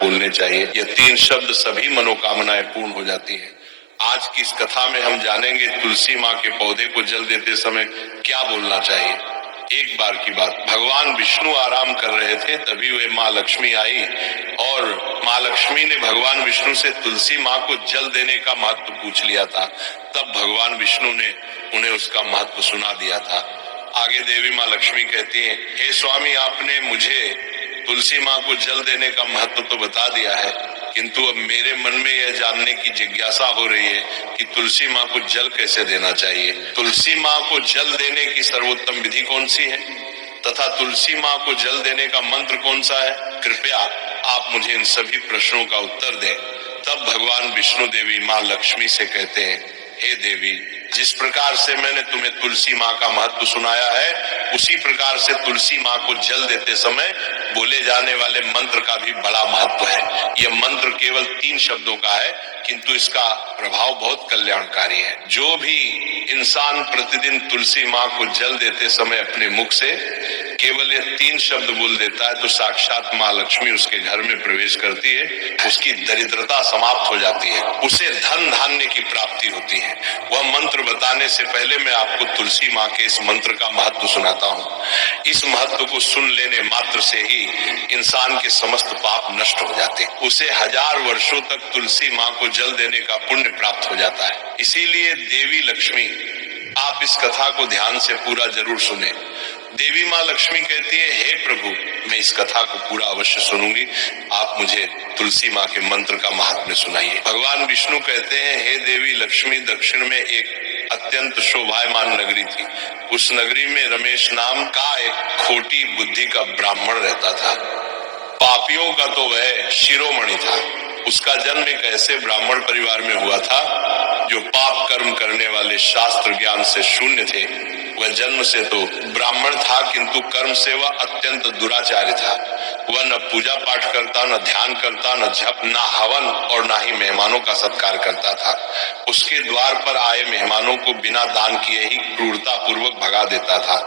बोलने चाहिए। ये 3 शब्द सभी मनोकामनाएं पूर्ण हो जाती हैं। आज की इस कथा में हम जानेंगे तुलसी माँ के पौधे को जल देते समय क्या बोलना चाहिए। एक बार की बात, भगवान विष्णु आराम कर रहे थे, तभी वे माँ लक्ष्मी आई और माँ लक्ष्मी ने भगवान विष्णु से तुलसी माँ को जल देने का महत्व पूछ लिया था। तब भगवान विष्णु ने उन्हें उसका महत्व सुना दिया था। आगे देवी माँ लक्ष्मी कहती हैं, हे स्वामी, आपने मुझे तुलसी माँ को जल देने का महत्व तो बता दिया है, किंतु अब मेरे मन में यह जानने की जिज्ञासा हो रही है कि तुलसी माँ को जल कैसे देना चाहिए। तुलसी माँ को जल देने की सर्वोत्तम विधि कौन सी है तथा तुलसी माँ को जल देने का मंत्र कौन सा है? कृपया आप मुझे इन सभी प्रश्नों का उत्तर दें। तब भगवान विष्णु देवी माँ लक्ष्मी से कहते हैं, हे देवी, जिस प्रकार से मैंने तुम्हें तुलसी माँ का महत्व सुनाया है, उसी प्रकार से तुलसी माँ को जल देते समय बोले जाने वाले मंत्र का भी बड़ा महत्व है। यह मंत्र केवल 3 शब्दों का है, किंतु इसका प्रभाव बहुत कल्याणकारी है। जो भी इंसान प्रतिदिन तुलसी माँ को जल देते समय अपने मुख से केवल ये 3 शब्द बोल देता है, तो साक्षात माँ लक्ष्मी उसके घर में प्रवेश करती है, उसकी दरिद्रता समाप्त हो जाती है, उसे धन धान्य की प्राप्ति होती है। वह मंत्र बताने से पहले मैं आपको तुलसी माँ के इस मंत्र का महत्व सुनाता हूँ। इस महत्व को सुन लेने मात्र से ही इंसान के समस्त पाप नष्ट हो जाते हैं। उसे 1000 वर्षों तक तुलसी माँ को जल देने का पुण्य प्राप्त हो जाता है। इसीलिए देवी लक्ष्मी, आप इस कथा को ध्यान से पूरा जरूर सुने। देवी माँ लक्ष्मी कहती है, हे प्रभु, मैं इस कथा को पूरा अवश्य सुनूंगी, आप मुझे तुलसी माँ के मंत्र का महात्म्य सुनाइए। भगवान विष्णु कहते हैं, हे देवी लक्ष्मी, दक्षिण में एक अत्यंत शोभायमान नगरी थी। उस नगरी में रमेश नाम का एक खोटी बुद्धि का ब्राह्मण रहता था। पापियों का तो वह शिरोमणि था। उसका जन्म एक ऐसे ब्राह्मण परिवार में हुआ था जो पाप कर्म करने वाले, शास्त्र ज्ञान से शून्य थे। वह जन्म से तो ब्राह्मण था, किंतु कर्म से वह अत्यंत दुराचारी था। वह न पूजा पाठ करता, न ध्यान करता, न जप, न हवन और न ही मेहमानों का सत्कार करता था। उसके द्वार पर आए मेहमानों को बिना दान किए ही क्रूरता पूर्वक भगा देता था।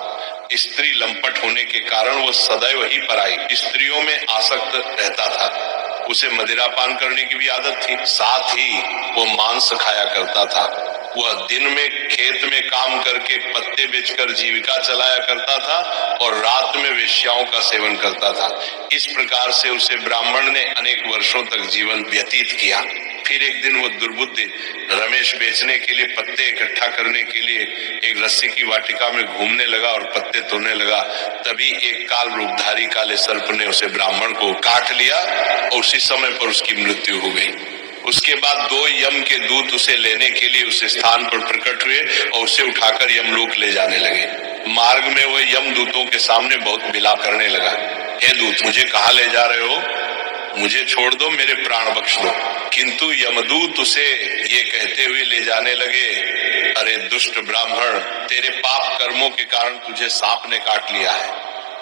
स्त्री लंपट होने के कारण वह सदैव ही पराई स्त्रियों में आसक्त रहता था। उसे मदिरा पान करने की भी आदत थी, साथ ही वो मांस खाया करता था। वह दिन में खेत में काम करके पत्ते बेचकर जीविका चलाया करता था और रात में वेश्याओं का सेवन करता था। इस प्रकार से उसे ब्राह्मण ने अनेक वर्षों तक जीवन व्यतीत किया। फिर एक दिन वो दुर्बुद्धि रमेश बेचने के लिए, पत्ते इकट्ठा करने के लिए एक रस्सी की वाटिका में घूमने लगा और पत्ते तोड़ने लगा। तभी एक काल रूपधारी काले सर्प ने उसे ब्राह्मण को काट लिया और उसी समय पर उसकी मृत्यु हो गई। उसके बाद 2 यम के दूत उसे लेने के लिए उस स्थान पर प्रकट हुए और उसे उठाकर यमलोक ले जाने लगे। मार्ग में वह यम दूतों के सामने बहुत विलाप करने लगा, हे दूत, मुझे कहाँ ले जा रहे हो? मुझे छोड़ दो, मेरे प्राण बख्श दो। किंतु यमदूत उसे ये कहते हुए ले जाने लगे, अरे दुष्ट ब्राह्मण, तेरे पाप कर्मों के कारण तुझे सांप ने काट लिया है।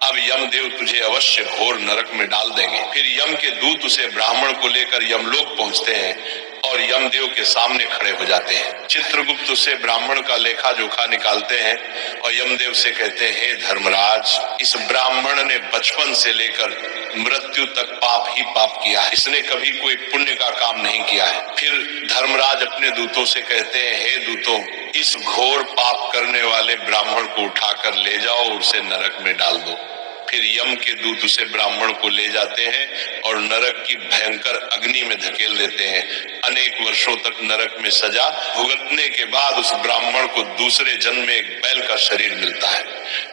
अब यमदेव तुझे अवश्य घोर नरक में डाल देंगे। फिर यम के दूत उसे ब्राह्मण को लेकर यमलोक पहुंचते हैं और यमदेव के सामने खड़े हो जाते हैं। चित्रगुप्त उसे ब्राह्मण का लेखा जोखा निकालते हैं और यमदेव से कहते हैं, हे धर्मराज, इस ब्राह्मण ने बचपन से लेकर मृत्यु तक पाप ही पाप किया है, इसने कभी कोई पुण्य का काम नहीं किया है। फिर धर्मराज अपने दूतों से कहते हैं, हे दूतों, इस घोर पाप करने वाले ब्राह्मण को उठाकर ले जाओ और उसे नरक में डाल दो। फिर यम के दूत उसे ब्राह्मण को ले जाते हैं और नरक की भयंकर अग्नि में धकेल देते हैं। अनेक वर्षों तक नरक में सजा भुगतने के बाद उस ब्राह्मण को दूसरे जन्म में एक बैल का शरीर मिलता है।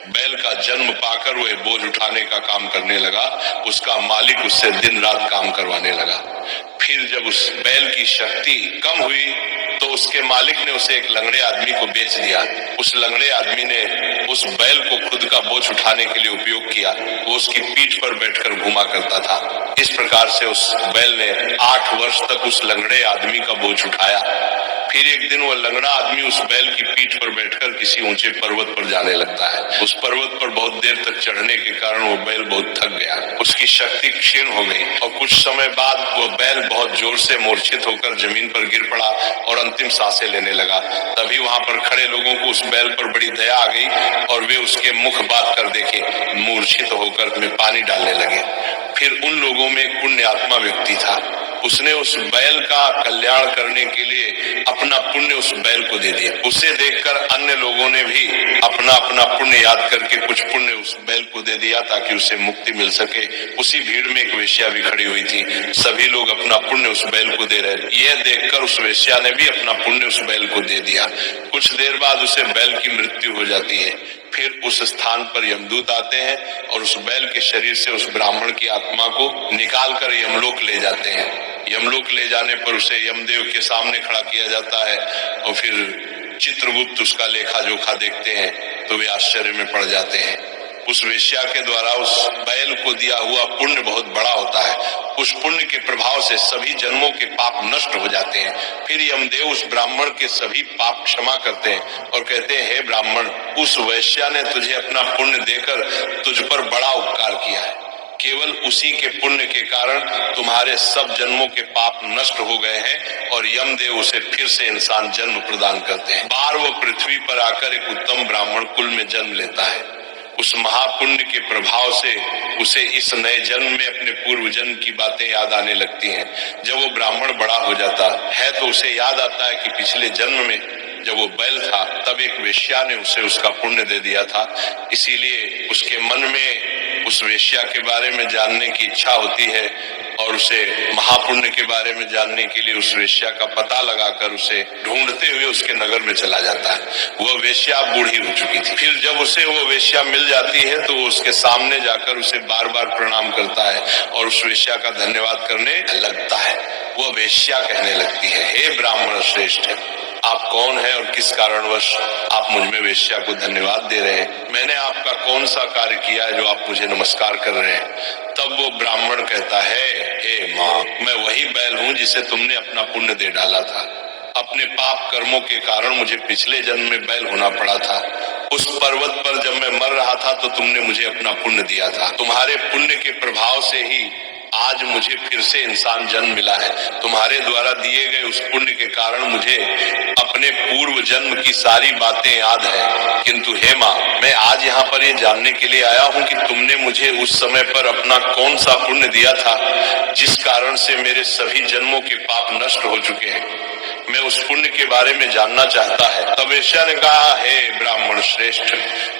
बैल का जन्म पाकर वह बोझ उठाने का काम करने लगा। उसका मालिक उससे दिन रात काम करवाने लगा। फिर जब उस बैल की शक्ति कम हुई तो उसके मालिक ने उसे एक लंगड़े आदमी को बेच दिया। उस लंगड़े आदमी ने उस बैल को खुद का बोझ उठाने के लिए उपयोग किया। वो उसकी पीठ पर बैठकर घुमा करता था। इस प्रकार से उस बैल ने 8 वर्ष तक उस लंगड़े आदमी का बोझ उठाया। फिर एक दिन वह लंगड़ा आदमी उस बैल की पीठ पर बैठकर किसी ऊंचे पर्वत पर जाने लगता है। उस पर्वत पर बहुत देर तक चढ़ने के कारण वो बैल बहुत थक गया, उसकी शक्ति क्षीण हो गई और कुछ समय बाद वो बैल बहुत जोर से मूर्छित होकर जमीन पर गिर पड़ा और अंतिम सांसें लेने लगा। तभी वहां पर खड़े लोगों को उस बैल पर बड़ी दया आ गई और वे उसके मुख बात कर देखे मूर्छित होकर में पानी डालने लगे। फिर उन लोगों में एक पुण्य आत्मा व्यक्ति था, उसने उस बैल का कल्याण करने के लिए अपना पुण्य उस बैल को दे दिया। उसे देखकर अन्य लोगों ने भी अपना अपना पुण्य याद करके कुछ पुण्य उस बैल को दे दिया ताकि उसे मुक्ति मिल सके। उसी भीड़ में एक वेश्या भी खड़ी हुई थी, सभी लोग अपना पुण्य उस बैल को दे रहे। यह देखकर उस वेश्या ने भी अपना पुण्य उस बैल को दे दिया। कुछ देर बाद उसे बैल की मृत्यु हो जाती है। फिर उस स्थान पर यमदूत आते हैं और उस बैल के शरीर से उस ब्राह्मण की आत्मा को निकालकर यमलोक ले जाते हैं। यमलोक ले जाने पर उसे यमदेव के सामने खड़ा किया जाता है और फिर चित्रगुप्त उसका लेखा जोखा देखते हैं तो वे आश्चर्य में पड़ जाते हैं। उस वेश्या के द्वारा उस बैल को दिया हुआ पुण्य बहुत बड़ा होता है। उस पुण्य के प्रभाव से सभी जन्मों के पाप नष्ट हो जाते हैं। फिर यमदेव उस ब्राह्मण के सभी पाप क्षमा करते हैं और कहते हैं, हे ब्राह्मण, उस वेश्या ने तुझे अपना पुण्य देकर तुझ पर बड़ा उपकार किया है। केवल उसी के पुण्य के कारण तुम्हारे सब जन्मों के पाप नष्ट हो गए हैं और यमदेव उसे फिर से इंसान जन्म प्रदान करते हैं। बार वो पृथ्वी पर आकर एक उत्तम ब्राह्मण कुल में जन्म लेता है। उस महापुण्य के प्रभाव से उसे इस नए जन्म में अपने पूर्व जन्म की बातें याद आने लगती हैं। जब वो ब्राह्मण बड़ा हो जाता है तो उसे याद आता है कि पिछले जन्म में जब वो बैल था तब एक वेश्या ने उसे उसका पुण्य दे दिया था। इसीलिए उसके मन में उस वेश्या के बारे में जानने की इच्छा होती है और उसे महापुण्य के बारे में जानने के लिए उस वेश्या का पता लगाकर उसे ढूंढते हुए उसके नगर में चला जाता है। वह वेश्या बूढ़ी हो चुकी थी। फिर जब उसे वो वेश्या मिल जाती है तो वो उसके सामने जाकर उसे बार बार प्रणाम करता है और उस वेश्या का धन्यवाद करने लगता है। वह वेश्या कहने लगती है, हे ब्राह्मण श्रेष्ठ, आप कौन है और किस कारणवश आप मुझ में वेश्या को धन्यवाद दे रहे हैं? मैंने आपका कौन सा कार्य किया है जो आप मुझे नमस्कार कर रहे हैं? तब वो ब्राह्मण कहता है, हे माँ, मैं वही बैल हूँ जिसे तुमने अपना पुण्य दे डाला था। अपने पाप कर्मों के कारण मुझे पिछले जन्म में बैल होना पड़ा था। उस पर्वत पर जब मैं मर रहा था तो तुमने मुझे अपना पुण्य दिया था। तुम्हारे पुण्य के प्रभाव से ही आज मुझे फिर से इंसान जन्म मिला है। तुम्हारे द्वारा दिए गए उस पुण्य के कारण मुझे अपने पूर्व जन्म की सारी बातें याद है। किंतु हे माँ, मैं आज यहाँ पर ये जानने के लिए आया हूँ कि तुमने मुझे उस समय पर अपना कौन सा पुण्य दिया था जिस कारण से मेरे सभी जन्मों के पाप नष्ट हो चुके हैं। मैं उस पुण्य के बारे में जानना चाहता है। तब वेश्या ने कहा, हे ब्राह्मण श्रेष्ठ,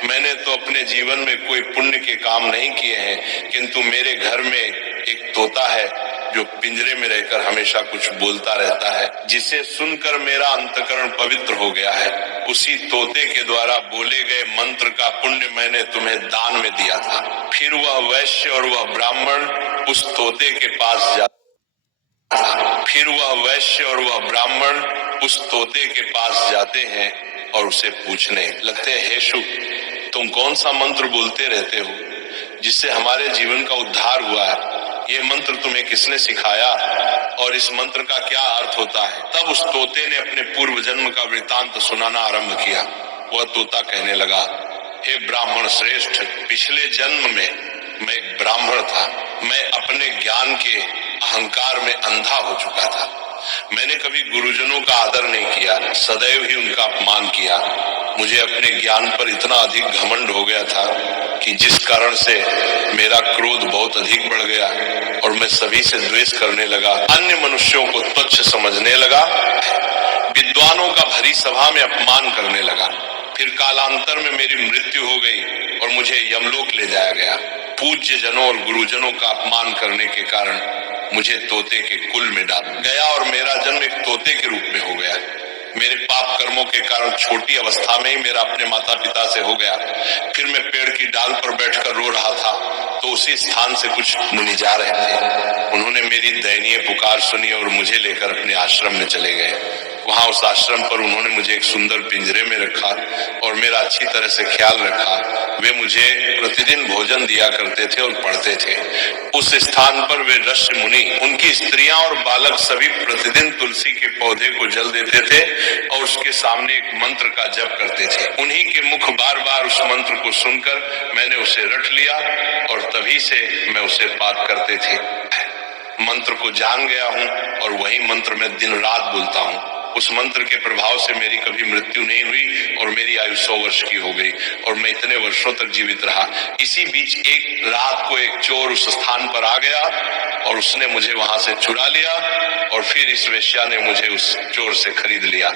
मैंने तो अपने जीवन में कोई पुण्य के काम नहीं किए हैं, किंतु मेरे घर में एक तोता है जो पिंजरे में रहकर हमेशा कुछ बोलता रहता है, जिसे सुनकर मेरा अंतकरण पवित्र हो गया है। उसी तोते के द्वारा बोले गए मंत्र का पुण्य मैंने तुम्हें दान में दिया था। फिर वह वैश्य और वह ब्राह्मण उस तोते के पास जाते हैं और उसे पूछने लगते हैं, हे शुक, तुम कौन सा मंत्र बोलते रहते हो जिससे हमारे जीवन का उद्धार हुआ है? ये मंत्र तुम्हें किसने सिखाया और इस मंत्र का क्या अर्थ होता है? तब उस तोते ने अपने पूर्व जन्म का वृतांत सुनाना आरंभ किया। वह तोता कहने लगा, हे ब्राह्मण श्रेष्ठ, पिछले जन्म में मैं एक ब्राह्मण था। मैं अपने ज्ञान के अहंकार में अंधा हो चुका था। मैंने कभी गुरुजनों का आदर नहीं किया, सदैव ही उनका अपमान किया। मुझे अपने ज्ञान पर इतना अधिक घमंड हो गया था कि जिस कारण से मेरा क्रोध बहुत अधिक बढ़ गया और मैं सभी से द्वेष करने लगा, अन्य मनुष्यों को तुच्छ समझने लगा, विद्वानों का भरी सभा में अपमान करने लगा। फिर कालांतर में मेरी मृत्यु हो गई और मुझे यमलोक ले जाया गया। पूज्य जनों और गुरुजनों का अपमान करने के कारण मुझे तोते के कुल में डाल गया और मेरा जन्म एक तोते के रूप में हो गया। मेरे पाप कर्मों के कारण छोटी अवस्था में ही मेरा अपने माता पिता से हो गया। फिर मैं पेड़ की डाल पर बैठकर रो रहा था तो उसी स्थान से कुछ मुनि जा रहे थे। उन्होंने मेरी दयनीय पुकार सुनी और मुझे लेकर अपने आश्रम में चले गए। वहां उस आश्रम पर उन्होंने मुझे एक सुंदर पिंजरे में रखा और मेरा अच्छी तरह से ख्याल रखा। वे मुझे प्रतिदिन भोजन दिया करते थे और पढ़ते थे। उस स्थान पर वे ऋषि मुनि, उनकी स्त्रियां और बालक सभी प्रतिदिन तुलसी के पौधे को जल देते थे और उसके सामने एक मंत्र का जप करते थे। उन्हीं के मुख बार बार उस मंत्र को सुनकर मैंने उसे रट लिया और तभी से मैं उसे पाठ करते थे। मंत्र को जान गया हूँ और वही मंत्र मैं दिन रात बोलता हूँ। उस मंत्र के प्रभाव से मेरी कभी मृत्यु नहीं हुई और मेरी आयु 100 वर्ष की हो गई और मैं इतने वर्षों तक जीवित रहा। इसी बीच एक रात को एक चोर उस स्थान पर आ गया और उसने मुझे वहां से चुरा लिया और फिर इस वेश्या ने मुझे उस चोर से खरीद लिया।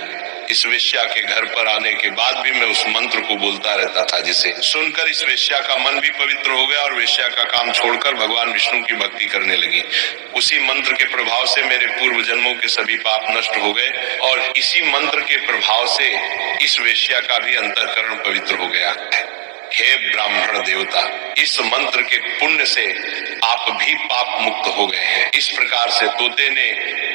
इस वेश्या के घर पर आने के बाद भी मैं उस मंत्र को बोलता रहता था, जिसे सुनकर इस वेश्या का मन भी पवित्र हो गया और वेश्या का काम छोड़कर भगवान विष्णु की भक्ति करने लगी। उसी मंत्र के प्रभाव से मेरे पूर्व जन्मों के सभी पाप नष्ट हो गए और इसी मंत्र के प्रभाव से इस वेश्या का भी अंतःकरण पवित्र हो गया। हे ब्राह्मण देवता, इस मंत्र के पुण्य से आप भी पाप मुक्त हो गए हैं। इस प्रकार से तोते ने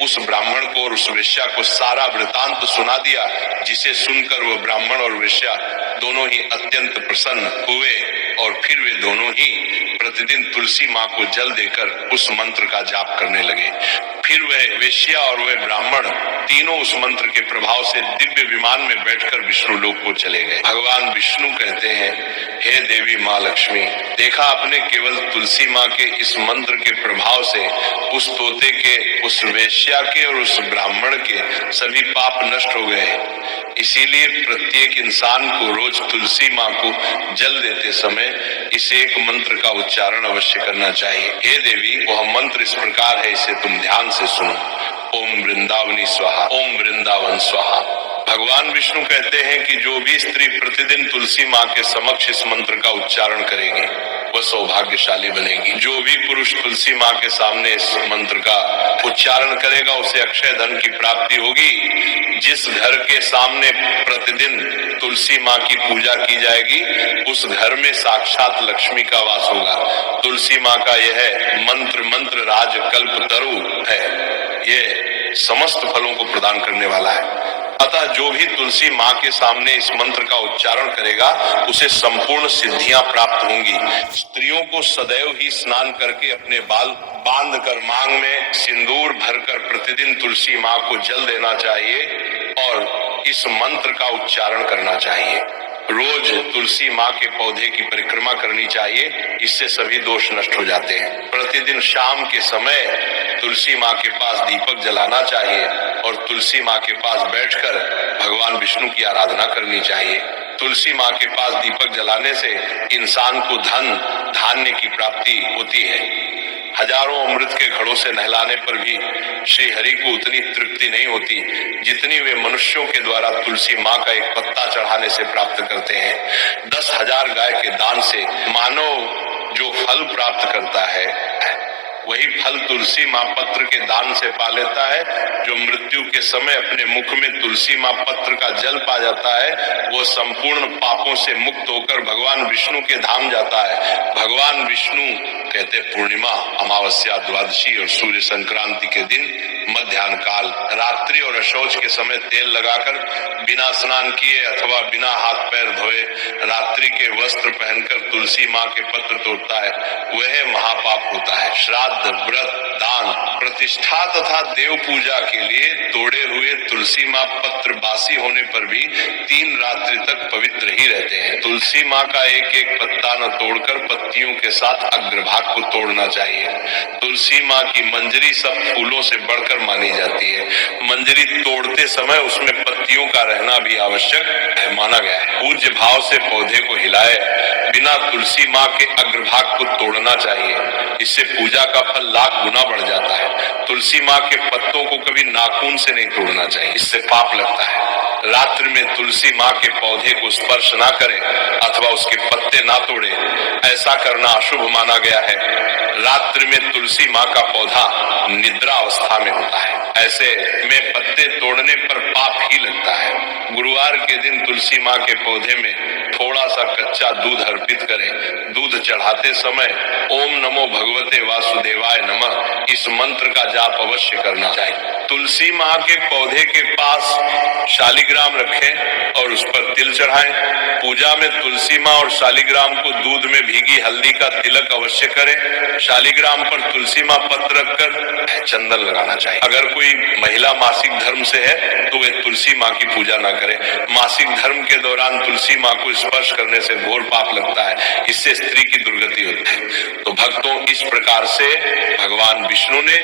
उस ब्राह्मण को और उस वेश्या को सारा वृतांत सुना दिया, जिसे सुनकर वो ब्राह्मण और वेश्या दोनों ही अत्यंत प्रसन्न हुए और फिर वे दोनों ही प्रतिदिन तुलसी माँ को जल देकर उस मंत्र का जाप करने लगे। फिर वह वेश्या और वह ब्राह्मण तीनों उस मंत्र के प्रभाव से दिव्य विमान में बैठकर विष्णु लोक को चले गए। भगवान विष्णु कहते हैं, हे देवी माँ लक्ष्मी, देखा आपने केवल तुलसी माँ के इस मंत्र के प्रभाव से उस तोते के, उस वेश्या के और उस ब्राह्मण के सभी पाप नष्ट हो गए। इसीलिए प्रत्येक इंसान को रोज तुलसी माँ को जल देते समय इस एक मंत्र का उच्चारण अवश्य करना चाहिए। हे देवी, वह मंत्र इस प्रकार है, इसे तुम ध्यान से सुनो। ओम वृंदावनी स्वाहा, ओम वृंदावन स्वाहा। भगवान विष्णु कहते हैं कि जो भी स्त्री प्रतिदिन तुलसी माँ के समक्ष इस मंत्र का उच्चारण करेगी वह सौभाग्यशाली बनेगी। जो भी पुरुष तुलसी माँ के सामने इस मंत्र का उच्चारण करेगा उसे अक्षय धन की प्राप्ति होगी। जिस घर के सामने प्रतिदिन तुलसी माँ की पूजा की जाएगी उस घर में साक्षात लक्ष्मी का वास होगा। तुलसी माँ का यह मंत्र राज कल्प तरु है, ये समस्त फलों को प्रदान करने वाला है। अतः जो भी तुलसी माँ के सामने इस मंत्र का उच्चारण करेगा उसे संपूर्ण सिद्धियां प्राप्त होंगी। स्त्रियों को सदैव ही स्नान करके अपने बाल बांधकर मांग में सिंदूर भरकर प्रतिदिन तुलसी माँ को जल देना चाहिए और इस मंत्र का उच्चारण करना चाहिए। रोज तुलसी माँ के पौधे की परिक्रमा करनी चाहिए, इससे सभी दोष नष्ट हो जाते हैं। प्रतिदिन शाम के समय तुलसी माँ के पास दीपक जलाना चाहिए और तुलसी माँ के पास बैठकर भगवान विष्णु की आराधना करनी चाहिए। तुलसी माँ के पास दीपक जलाने से इंसान को धन धान्य की प्राप्ति होती है। हजारों अमृत के घड़ों से नहलाने पर भी श्री हरि को उतनी तृप्ति नहीं होती जितनी वे मनुष्यों के द्वारा तुलसी माँ का एक पत्ता चढ़ाने से प्राप्त करते हैं। 10,000 गाय के दान से मानव जो फल प्राप्त करता है वही फल तुलसी माँ पत्र के दान से पा लेता है। जो मृत्यु के समय अपने मुख में तुलसी माँ पत्र का जल पा जाता है वो संपूर्ण पापों से मुक्त होकर भगवान विष्णु के धाम जाता है। भगवान विष्णु कहते पूर्णिमा, अमावस्या, द्वादशी और सूर्य संक्रांति के दिन मध्याह्न काल रात्रि और अशौच के समय तेल लगाकर बिना स्नान किए अथवा बिना हाथ पैर धोए रात्रि के वस्त्र पहनकर तुलसी माँ के पत्र तोड़ता है वह महापाप होता है। श्राद्ध, व्रत, दान, प्रतिष्ठा तथा देव पूजा के लिए तोड़े हुए तुलसी माँ पत्र बासी होने पर भी 3 रात्रि तक पवित्र ही रहते हैं। तुलसी माँ का एक एक पत्ता न तोड़कर पत्तियों के साथ अग्रभाग को तोड़ना चाहिए। तुलसी माँ की मंजरी सब फूलों से बढ़कर मानी जाती है। मंजरी तोड़ते समय उसमें पत्तियों का रहना भी आवश्यक माना गया है। पूज्य भाव से पौधे को हिलाए बिना तुलसी माँ के अग्रभाग को तोड़ना चाहिए, इससे पूजा का फल लाख गुना बढ़ जाता है। तुलसी माँ के पत्तों को कभी नाखून से नहीं तोड़ना चाहिए, इससे पाप लगता है। रात्रि में तुलसी माँ के पौधे को स्पर्श ना करें अथवा उसके पत्ते ना तोड़े, ऐसा करना अशुभ माना गया है। रात्रि में तुलसी माँ का पौधा निद्रा अवस्था में होता है, ऐसे में पत्ते तोड़ने पर पाप ही लगता है। गुरुवार के दिन तुलसी माँ के पौधे में थोड़ा सा कच्चा दूध अर्पित करें। दूध चढ़ाते समय ओम नमो भगवते वासुदेवाय नमः इस मंत्र का जाप अवश्य करना चाहिए। तुलसी माँ के पौधे के पास शालिग्राम रखें और उस पर तिल चढ़ाएं। पूजा में तुलसी माँ और शालिग्राम को दूध में भीगी हल्दी का तिलक अवश्य करें। शालिग्राम पर तुलसी माँ पत्र रखकर चंदन लगाना चाहिए। अगर कोई महिला मासिक धर्म से है तो वे तुलसी माँ की पूजा ना करे। मासिक धर्म के दौरान तुलसी माँ को स्पर्श करने से घोर पाप लगता है, इससे स्त्री की दुर्गति होती है। तो भक्तों, इस प्रकार से भगवान विष्णु ने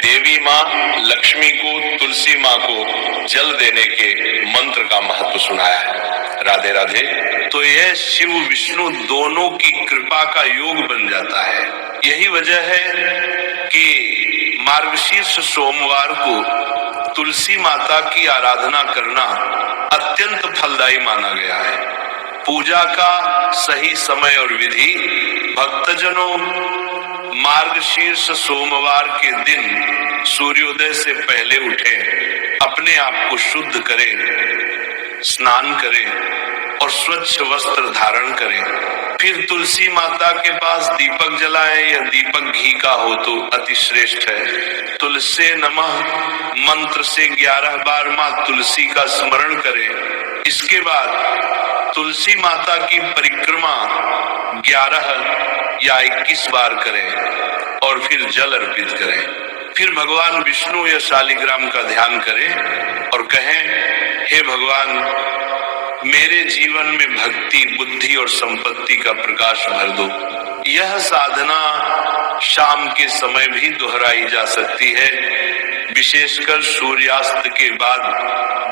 देवी माँ लक्ष्मी को तुलसी माँ को जल देने के मंत्र का महत्व सुनाया है। राधे राधे। तो यह शिव विष्णु दोनों की कृपा का योग बन जाता है। यही वजह है कि मार्गशीर्ष सोमवार को तुलसी माता की आराधना करना अत्यंत फलदायी माना गया है। पूजा का सही समय और विधि, भक्तजनों मार्गशीर्ष सोमवार के दिन सूर्योदय से पहले उठें, अपने आप को शुद्ध करें, स्नान करें और स्वच्छ वस्त्र धारण करें। फिर तुलसी माता के पास दीपक जलाएं, या दीपक घी का हो तो अति श्रेष्ठ है। तुलसी नमः मंत्र से 11 बार माँ तुलसी का स्मरण करें। इसके बाद तुलसी माता की परिक्रमा 11 या 21 बार करें और फिर जल अर्पित करें। फिर भगवान विष्णु या शालिग्राम का ध्यान करें और कहें, हे भगवान, मेरे जीवन में भक्ति, बुद्धि और संपत्ति का प्रकाश भर दो। यह साधना शाम के समय भी दोहराई जा सकती है। विशेषकर सूर्यास्त के बाद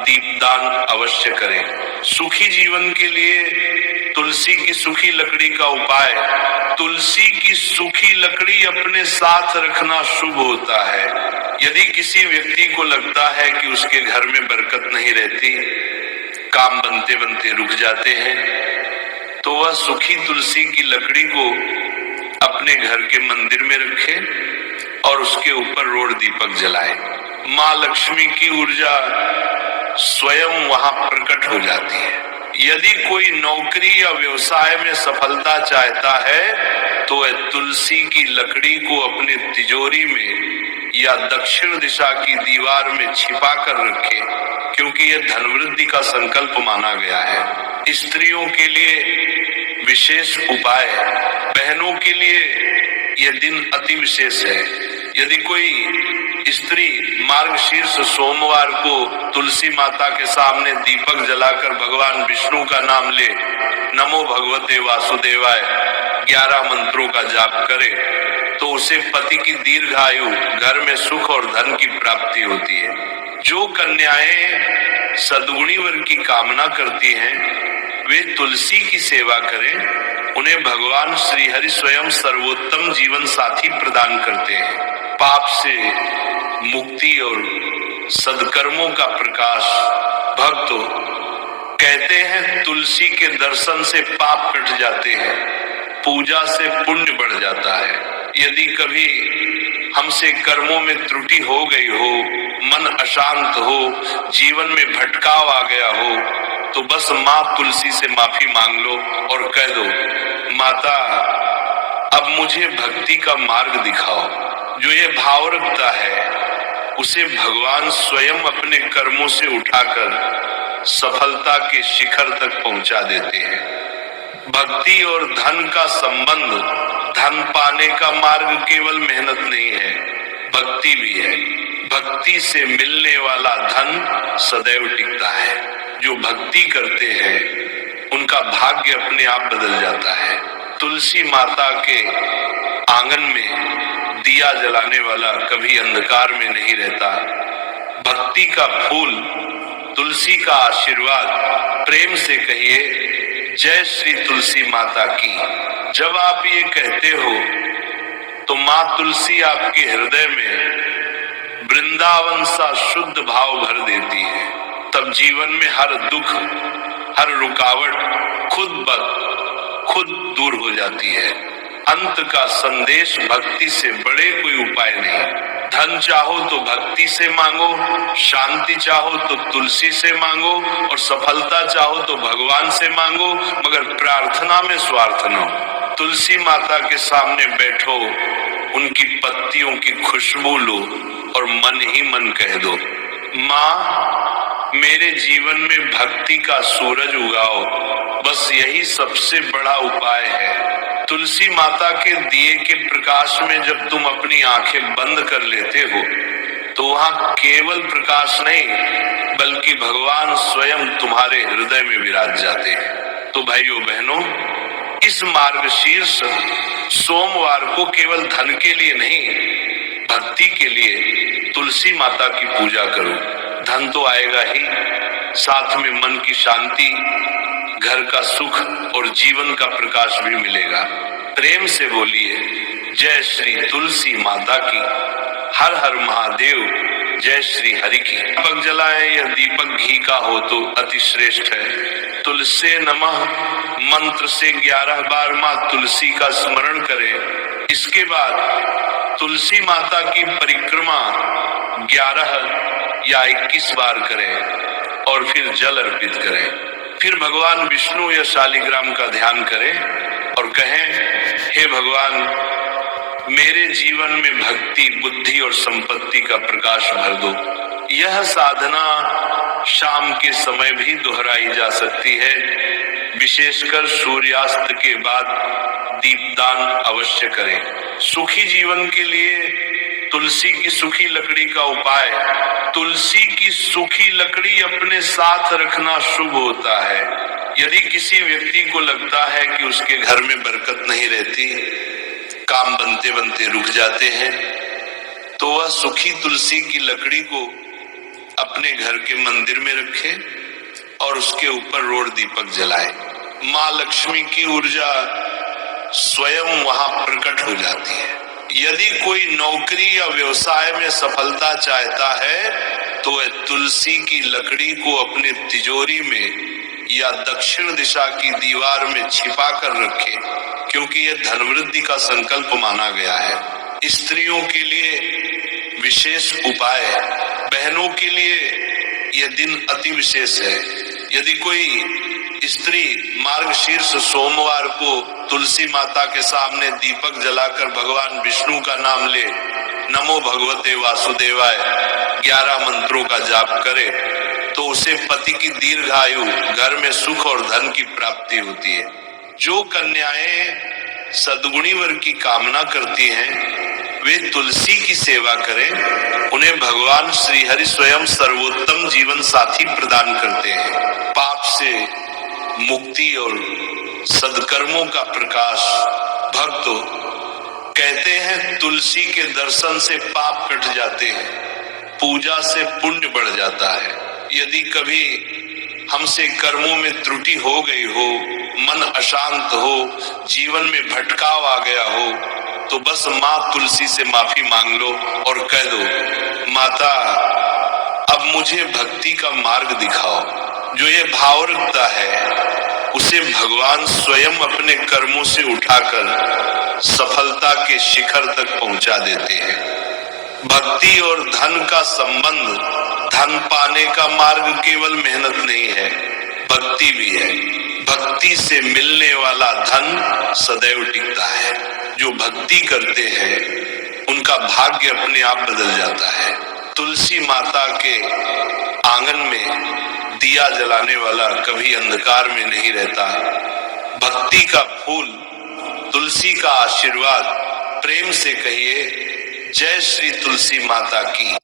दीपदान अवश्य करें। सुखी जीवन के लिए तुलसी की सूखी लकड़ी का उपाय। तुलसी की सूखी लकड़ी अपने साथ रखना शुभ होता है। यदि किसी व्यक्ति को लगता है कि उसके घर में बरकत नहीं रहती, काम बनते बनते रुक जाते हैं, तो वह सूखी तुलसी की लकड़ी को अपने घर के मंदिर में रखे और उसके ऊपर रोड दीपक जलाए। माँ लक्ष्मी की ऊर्जा स्वयं वहां प्रकट हो जाती है। यदि कोई नौकरी या व्यवसाय में सफलता चाहता है तो वह तुलसी की लकड़ी को अपने तिजोरी में या दक्षिण दिशा की दीवार में छिपा कर रखे, क्योंकि यह धनवृद्धि का संकल्प माना गया है। स्त्रियों के लिए विशेष उपाय, बहनों के लिए यह दिन अति विशेष है। यदि कोई स्त्री मार्गशीर्ष सोमवार को तुलसी माता के सामने दीपक जलाकर भगवान विष्णु का नाम ले, नमो भगवते वासुदेवाय 11 मंत्रों का जाप करे, तो उसे पति की दीर्घायु, घर में सुख और धन की प्राप्ति होती है। जो कन्याएं सद्गुणी वर की कामना करती हैं, वे तुलसी की सेवा करें। उन्हें भगवान श्री हरि स्वयं सर्वोत्तम जीवन साथी प्रदान करते हैं। पाप से मुक्ति और सदकर्मों का प्रकाश। भक्तों, कहते हैं तुलसी के दर्शन से पाप कट जाते हैं, पूजा से पुण्य बढ़ जाता है। यदि कभी हमसे कर्मों में त्रुटि हो गई हो, मन अशांत हो, जीवन में भटकाव आ गया हो, तो बस माँ तुलसी से माफी मांग लो और कह दो, माता अब मुझे भक्ति का मार्ग दिखाओ। जो ये भाव रखता है उसे भगवान स्वयं अपने कर्मों से उठाकर सफलता के शिखर तक पहुंचा देते हैं। भक्ति और धन का संबंध, धन पाने का मार्ग केवल मेहनत नहीं है, भक्ति भी है। भक्ति से मिलने वाला धन सदैव टिकता है। जो भक्ति करते हैं उनका भाग्य अपने आप बदल जाता है। तुलसी माता के आंगन में दिया जलाने वाला कभी अंधकार में नहीं रहता। भक्ति का फूल, तुलसी का आशीर्वाद, प्रेम से कहिए, जय श्री तुलसी माता की। जब आप ये कहते हो तो माँ तुलसी आपके हृदय में वृंदावन सा शुद्ध भाव भर देती है। तब जीवन में हर दुख, हर रुकावट खुद दूर हो जाती है। अंत का संदेश भक्ति से बड़े कोई उपाय नहीं। धन चाहो तो भक्ति से मांगो, शांति चाहो तो तुलसी से मांगो, और सफलता चाहो तो भगवान से मांगो, मगर प्रार्थना में स्वार्थ न हो। तुलसी माता के सामने बैठो, उनकी पत्तियों की खुशबू लो और मन ही मन कह दो, माँ मेरे जीवन में भक्ति का सूरज उगाओ। बस यही सबसे बड़ा उपाय है। तुलसी माता के दिए के प्रकाश में जब तुम अपनी आंखें बंद कर लेते हो तो वहां केवल प्रकाश नहीं, बल्कि भगवान स्वयं तुम्हारे हृदय में विराज जाते हैं। तो भाइयों बहनों, इस मार्गशीर्ष सोमवार को केवल धन के लिए नहीं, भक्ति के लिए तुलसी माता की पूजा करो। धन तो आएगा ही, साथ में मन की शांति, घर का सुख और जीवन का प्रकाश भी मिलेगा। प्रेम से बोलिए जय श्री तुलसी माता की। हर हर महादेव, जय श्री हरि की। दीपक जलाए यह दीपक घी का हो तो अति श्रेष्ठ है। तुलसी नमः मंत्र से 11 बार माँ तुलसी का स्मरण करें। इसके बाद तुलसी माता की परिक्रमा 11 या 21 बार करें और फिर जल अर्पित करें। फिर भगवान विष्णु या शालिग्राम का ध्यान करें और कहें, हे भगवान, मेरे जीवन में भक्ति, बुद्धि और संपत्ति का प्रकाश भर दो। यह साधना शाम के समय भी दोहराई जा सकती है। विशेषकर सूर्यास्त के बाद दीपदान अवश्य करें। सुखी जीवन के लिए तुलसी की सूखी लकड़ी का उपाय। तुलसी की सूखी लकड़ी अपने साथ रखना शुभ होता है। यदि किसी व्यक्ति को लगता है कि उसके घर में बरकत नहीं रहती, काम बनते बनते रुक जाते हैं, तो वह सूखी तुलसी की लकड़ी को अपने घर के मंदिर में रखे और उसके ऊपर रोड दीपक जलाए। माँ लक्ष्मी की ऊर्जा स्वयं वहां प्रकट हो जाती है। यदि कोई नौकरी या व्यवसाय में सफलता चाहता है तो वह तुलसी की लकड़ी को अपने तिजोरी में या दक्षिण दिशा की दीवार में छिपा कर रखे, क्योंकि यह धनवृद्धि का संकल्प माना गया है। स्त्रियों के लिए विशेष उपाय, बहनों के लिए यह दिन अति विशेष है। यदि कोई स्त्री मार्गशीर्ष सोमवार को तुलसी माता के सामने दीपक जलाकर भगवान विष्णु का नाम ले, नमो भगवते वासुदेवाय 11 मंत्रों का जाप करे, तो उसे पति की दीर्घायु, घर में सुख और धन की प्राप्ति होती है। जो कन्याएं सद्गुणी वर की कामना करती हैं, वे तुलसी की सेवा करें। उन्हें भगवान श्री हरि स्वयं सर्वोत्तम जीवन साथी प्रदान करते हैं। पाप से मुक्ति और सदकर्मों का प्रकाश। भक्तों, कहते हैं तुलसी के दर्शन से पाप कट जाते हैं, पूजा से पुण्य बढ़ जाता है। यदि कभी हमसे कर्मों में त्रुटि हो गई हो, मन अशांत हो, जीवन में भटकाव आ गया हो, तो बस माँ तुलसी से माफी मांग लो और कह दो, माता अब मुझे भक्ति का मार्ग दिखाओ। जो ये भाव रखता है उसे भगवान स्वयं अपने कर्मों से उठाकर सफलता के शिखर तक पहुंचा देते हैं। भक्ति और धन का संबंध, धन पाने का मार्ग केवल मेहनत नहीं है, भक्ति भी है। भक्ति से मिलने वाला धन सदैव टिकता है। जो भक्ति करते हैं उनका भाग्य अपने आप बदल जाता है। तुलसी माता के आंगन में दिया जलाने वाला कभी अंधकार में नहीं रहता। भक्ति का फूल, तुलसी का आशीर्वाद। प्रेम से कहिए जय श्री तुलसी माता की।